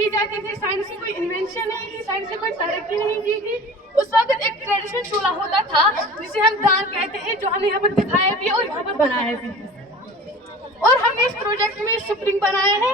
की जाती थी, साइंस की कोई इन्वेंशन नहीं थी, साइंस ने कोई तरक्की नहीं की थी। उस वक्त एक ट्रेडिशनल चूल्हा होता था जिसे हम दान कहते हैं, जो हमने यहाँ पर दिखाया भी और यहाँ पर बनाया भी। और हमने इस प्रोजेक्ट में स्प्रिंग बनाया है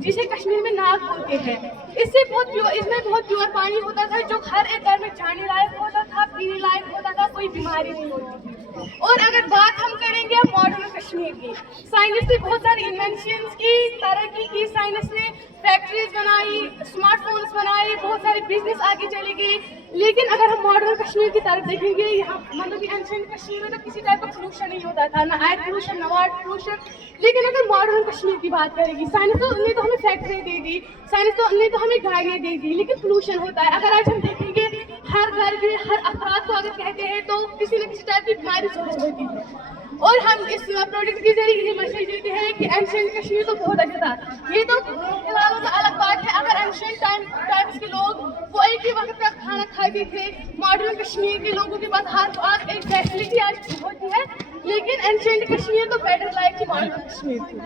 जिसे कश्मीर में नाग बोलते हैं। इसमें बहुत प्योर पानी होता था जो हर एक घर में जाने लायक होता था, पीने लायक होता था, कोई बीमारी नहीं होती थी। और अगर बात हम करेंगे मॉडर्न कश्मीर की, साइंस ने बहुत सारी इन्वेंशंस की, तरक्की की, साइंस ने फैक्ट्रीज बनाई, स्मार्टफोन्स बनाए, बहुत सारे बिजनेस आगे चले गए। लेकिन अगर हम मॉडर्न कश्मीर की तरफ देखेंगे, यहाँ मतलब कि एंशिएंट कश्मीर में तो किसी टाइप का पोल्यूशन नहीं होता था, ना एयर पोल्यूशन, ना वाटर पोल्यूशन। लेकिन अगर मॉडर्न कश्मीर की बात करेगी, साइंस ने तो हमें फैक्ट्री दे दी, साइंस ने तो हमें गाड़ियाँ दे दी, लेकिन पोल्यूशन होता है। अगर आज हम देखेंगे हर घर के हर अफराद को अगर कहते हैं तो किसी न किसी टाइप की बीमारी जरूर होती है। और हम इस प्रोजेक्ट के जरिए ये मैसेज देते हैं कि एंशिएंट कश्मीर तो बहुत अच्छा था। ये तो फिलहाल तो अलग बात है, अगर एंशिएंट टाइम्स के लोग वो एक ही वक्त का खाना खाते थे, मॉडर्न कश्मीर के लोगों के पास हर आज एक फैसिलिटी आज होती है, लेकिन एंशिएंट कश्मीर तो बेटर लाइफ की मॉडर्न कश्मीर थी।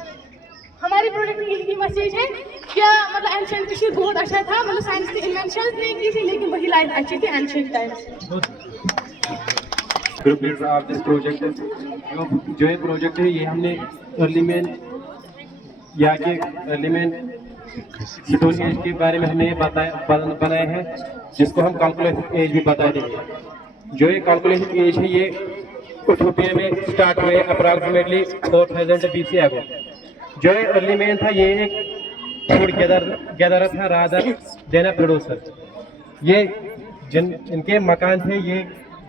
हमारी प्रोजेक्ट में यही मैसेज है क्या मतलब एंशिएंट कश्मीर बहुत अच्छा था, मतलब साइंस की इन्वेंशन नहीं की थी, लेकिन वही लाइफ अच्छी थी ancient times. Group leader of this project, जो ये प्रोजेक्ट है ये हमने अर्ली मैन या के अर्ली मैन स्टोन एज के बारे में हमने बनाया है, जिसको हम कैलकुलेटिव एज भी बताते हैं। जो ये कैलकुलेटिव एज है ये इथियोपिया में स्टार्ट हुए अप्रॉक्सीमेटली 4000 BC अगो। जो ये अर्ली मैन था ये एक फूड गैदरर था रादर देन अ प्रोड्यूसर। ये इनके मकान थे ये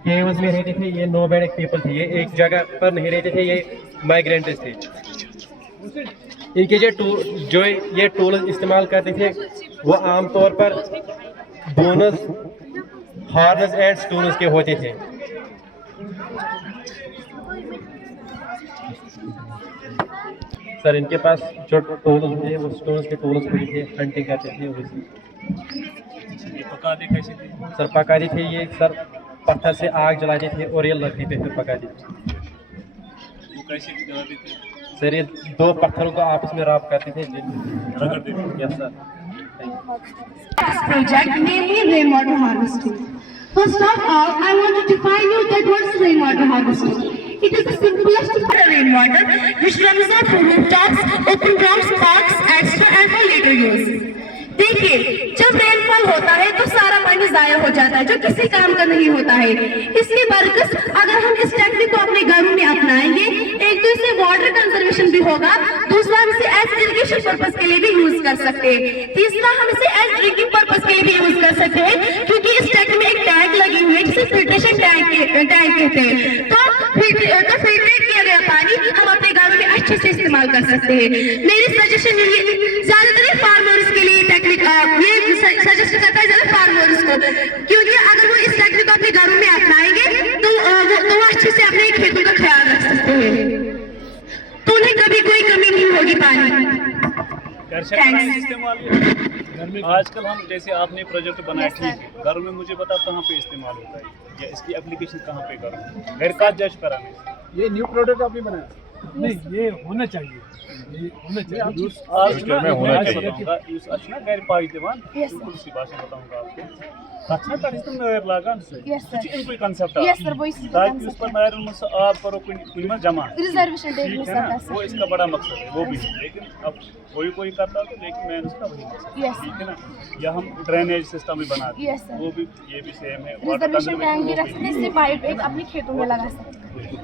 केव्स में रहते थे, ये नोमैडिक पीपल थे, ये एक जगह पर नहीं रहते थे, ये माइग्रेंट्स थे। इनके जो ये टूल्स इस्तेमाल करते थे वो आमतौर पर बोनस, हॉर्नस एंड स्टूल्स के होते थे। सर इनके पास जो टूल्स थे वो स्टोन्स के टूल्स होते थे, हंटिंग करते थे। पकाते कैसे थे? सर पकाते थे ये सर पत्थर से आग जलाते थे और ये लकड़ी पे फिर पकाते थे। वो कैसे जलाते थे? सर ये दो पत्थरों को आपस में रब करते थे, रगड़ते थे। Yes sir. Project namely rainwater harvesting. First of all, I want to define you that what is rainwater harvesting. It is the simplest for rainwater which runs off from rooftops, open grounds, parks, etc. and for later use. देखिए जब rainfall होता है तो सारा पानी जाया हो जाता है जो किसी काम का नहीं होता है। इसके बरकस अगर हम इस टेक्निक को अपने घरों में अपनाएंगे, एक तो इससे वाटर कंजर्वेशन भी होगा, दूसरा हम इसे एज इरिगेशन पर्पस के लिए भी यूज कर सकते हैं, तीसरा हम इसे एज ड्रिंकिंग पर्पस के लिए भी यूज कर सकते हैं, क्योंकि इस टैंक में एक टैंक लगी हुई है जिसे फिल्ट्रेशन टैंक कहते हैं। तो फिल्ट्रेट किया गया पानी हम अपने घरों में अच्छे से इस्तेमाल कर सकते हैं। मेरी सजेशन ज्यादातर फार्मर्स के लिए ये सजेस्ट करता है ज्यादा फार्मर्स को, क्योंकि अगर वो इस टेक्निक को अपने घरों में अपनाएंगे तो वो अच्छे से अपने खेतों का ख्याल रख सकते हैं, तो उन्हें कभी कोई कमी नहीं होगी पानी। घर में आजकल हम जैसे आपने प्रोजेक्ट बनाया, ठीक है, घर में मुझे बता कहाँ पे इस्तेमाल होता है या इसकी एप्लीकेशन कहाँ पे करूँ? घर का जज कराने ये न्यू प्रोडक्ट आपने बनाया? नहीं, ये होना चाहिए, ये होना चाहिए। घर पाई दिवान सी भाषा बताऊंगा आपको। अच्छा तक इसमें नहर लागान से इनको कांसेप्ट है ताकि उस पर नहर में से आप करो कोई में जमा रिजर्वेशन दे ठीक है ना, वो इसका बड़ा मकसद है, वो भी है। लेकिन अब कोई करता है तो लेकिन मैं उसका वही मकसद है, ठीक है ना। या हम ड्रेनेज सिस्टम भी बनाते हैं, वो भी ये भी सेम है। रिजर्वेशन टैंक भी रख सकते हैं, इससे पाइप एक अपने खेतों में लगा सकते हैं।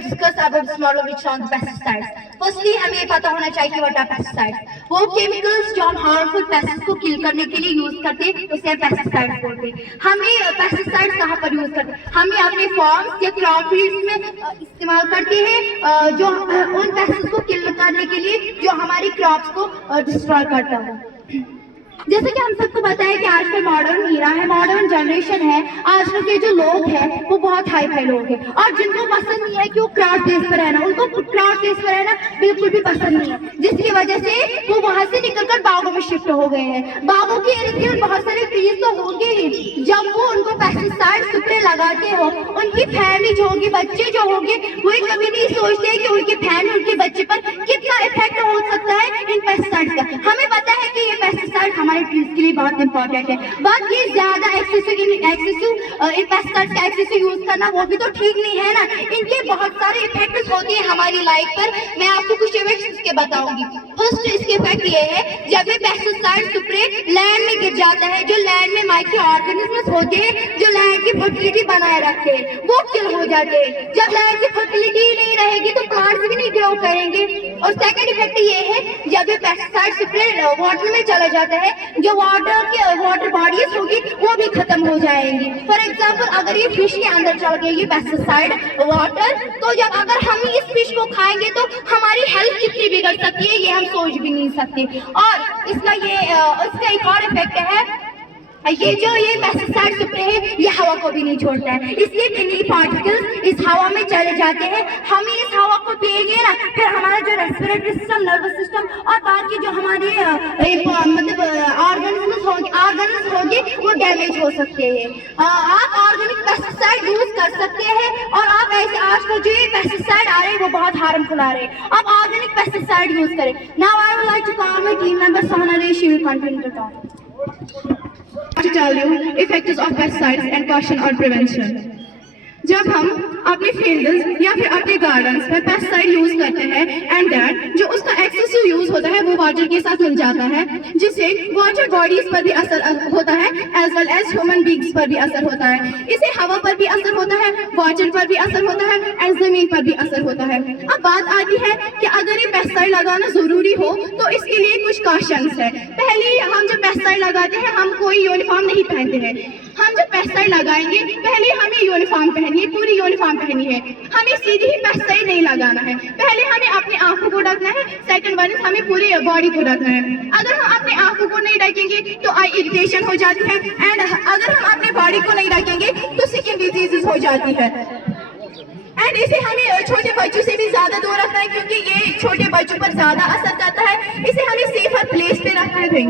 Discuss about this model which on pesticides. Firstly, हमें ये पता होना चाहिए कि what are pesticides. वो केमिकल्स जो हम हार्मफुल पेस्ट्स को किल करने के लिए यूज करते हैं उसे पेस्टिसाइड्स बोलते हैं। हमें पेस्टिसाइड्स कहाँ पर यूज करते हैं? हमें अपने फार्म्स या क्रॉप फील्ड्स में इस्तेमाल करते हैं जो उन पेस्ट्स को किल करने के लिए जो हमारी क्रॉप्स को डिस्ट्रॉय करता है। जैसे कि हम सबको पता है कि आजकल मॉडर्न हीरा है, मॉडर्न जनरेशन है, आजकल के जो लोग हैं वो बहुत हाई फाई लोग हैं और जिनको पसंद नहीं है कि वो क्राउड प्लेस पर रहना, उनको क्राउड प्लेस पर रहना बिल्कुल भी पसंद नहीं है, जिसकी वजह से वो वहां से निकलकर बागों में शिफ्ट हो गए हैं। बागों के इर्द गिर्द बहुत सारे ट्रीज तो होंगे ही, जब वो उनको पेस्टिसाइड स्प्रे लगाते हो उनकी फैमिली जो होगी, बच्चे जो होंगे, वो कभी नहीं सोचते कि उनकी फैमिली, उनके बच्चे पर कितना इफेक्ट हो सकता है इन पेस्टिसाइड्स का। हमें पता है कि ये पेस्टिसाइड पेस्टिसाइड हमारे ट्रीज के लिए बहुत इंपॉर्टेंट है। बात ये ज्यादा एक्सेसिव पेस्टिसाइड का एक्सेसिव यूज करना वो भी तो ठीक नहीं है ना, इनके बहुत सारे इफेक्ट्स होते हैं हमारी लाइफ पर। मैं आपको कुछ इफेक्ट्स इसके बताऊंगी। फर्स्ट इसके इफेक्ट ये है, जब ये पेस्टिसाइड स्प्रे लैंड में गिर जाता है, जो लैंड में माइक्रो ऑर्गेनिजम्स होते हैं जो लैंड की फर्टिलिटी बनाए रखते हैं वो किल हो जाते हैं। जब लैंड की फर्टिलिटी नहीं रहेगी तो प्लांट्स भी नहीं ग्रो करेंगे। और सेकंड इफेक्ट ये है, जब ये पेस्टिसाइड स्प्रे वाटर में चला जाता है, जो वाटर बॉडीज होगी वो भी खत्म हो जाएंगी। फॉर एग्जाम्पल अगर ये फिश के अंदर चल गई ये पेस्टिसाइड वाटर, तो जब अगर हम इस फिश को खाएंगे तो हमारी हेल्थ कितनी बिगड़ सकती है ये हम सोच भी नहीं सकते। और इसका एक और इफेक्ट है, ये पेस्टिसाइड स्प्रे है ये हवा को भी नहीं छोड़ता है, इसलिए टिनी पार्टिकल्स इस हवा में चले जाते हैं। हम इस हवा को पिएंगे ना, फिर हमारा जो रेस्पिरेटरी सिस्टम, नर्वस सिस्टम और बाकी जो हमारे मतलब ऑर्गन्स होंगे वो डैमेज हो सकते हैं। आप ऑर्गेनिक पेस्टिसाइड यूज कर सकते हैं, और आप ऐसे आजकल जो ये पेस्टिसाइड आ रहे हैं वो बहुत हार्मफुल आ रहे हैं, आप ऑर्गेनिक पेस्टिसाइड यूज करें। Now I would like to call my team member Sohana Ray, she will continue to talk. To tell you effects of pesticides and caution or prevention. जब हम अपने फील्ड्स या फिर अपने गार्डन्स में pesticide use करते हैं एंड दैट जो उसका एक्सेसिव यूज होता है वो वाटर के साथ मिल जाता है, जिससे वाटर बॉडीज पर भी असर होता है as well as human beings पर भी असर होता है। इससे हवा पर भी असर होता है, वाटर पर भी असर होता है एंड जमीन पर भी असर होता है। अब बात आती है कि अगर ये पेस्टिसाइड लगाना जरूरी हो तो इसके लिए कुछ कॉशंस है। पहले हम जब पेस्टिसाइड लगाते हैं हम कोई यूनिफॉर्म नहीं पहनते हैं। हम जब पेस्टिसाइड लगाएंगे पहले हमें यूनिफॉर्म पहनिए, पूरी यूनिफॉर्म पहनी है। हमें सीधी ही पेस्टिसाइड नहीं लगाना है, पहले हमें अपने आंखों को ढकना है, सेकंड वन हमें पूरी बॉडी को ढकना है। अगर हम अपने आंखों को नहीं ढकेंगे तो आई इरिटेशन हो जाती है, एंड अगर हम अपने बॉडी को नहीं ढकेंगे तो स्किन डिजीजेस हो जाती है। एंड इसे हमें छोटे बच्चों से भी ज्यादा दूर रखना है क्योंकि ये छोटे बच्चों पर ज्यादा असर करता है। इसे हमें सेफर प्लेस पे रखना है।